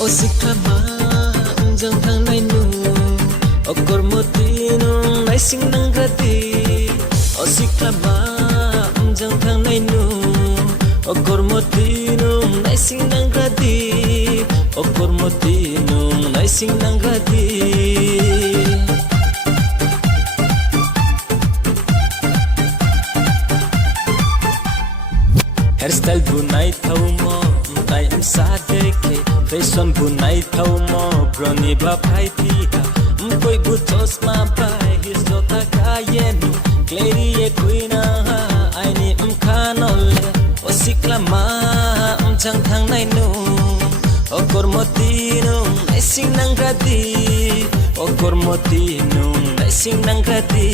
O siklama jang thang nai nu O kormoti nung nai sing nang gradi O siklama jang thang nai nu O kormoti nung nai sing nang gradi O kormoti nung nai sing nang gradi Hairstyle bunai thau mo tai am sa deke fashion bunai thau mo broni ba phai thi ha koi bu tos ma bai his jota ka yenu clery e kuina ha ai ni khanol o sikla ma chang thang nai nu o kormoti nu nai sing nang gradi o kormoti nu nai sing nang gradi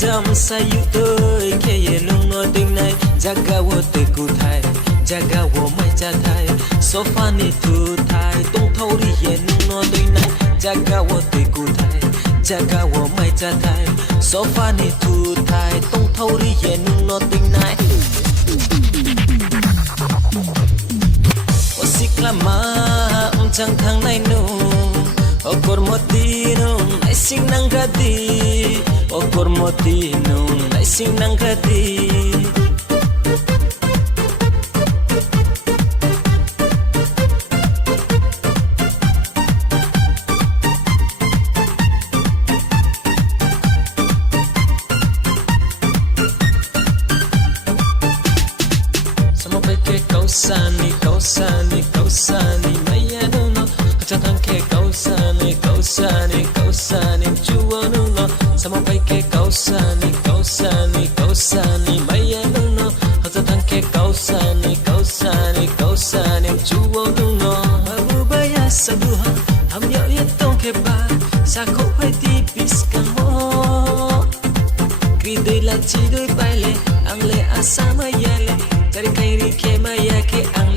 Jam sayu tôi ke ye nung no ding nai jaga wo te ku thai jaga wo mai cha thai sofa ni tu thai tong thau ri ye nung no ding nai jaga wo te ku thai jaga wo mai cha thai sofa ni tu thai tong thau ri ye nung no ding nai o sikla ma chang thang nai nu o kormoti nung nai sing nang gradi O kormoti nung nai sing nang gradi Sama peke kausani kausani kausani maya nuno Hachatan ke kausani kausani kausani Juwa nuno Sama peke kausani kausani kausani maya nuno Hachatan ke kausani kausani kausani Juwa nuno Babu baya sabuha Ham yau yatong ke ba Sa ko hai di bis kamo Kri doi la chi doi baile Ang le asa maya le Dari kairi ke maya ke ang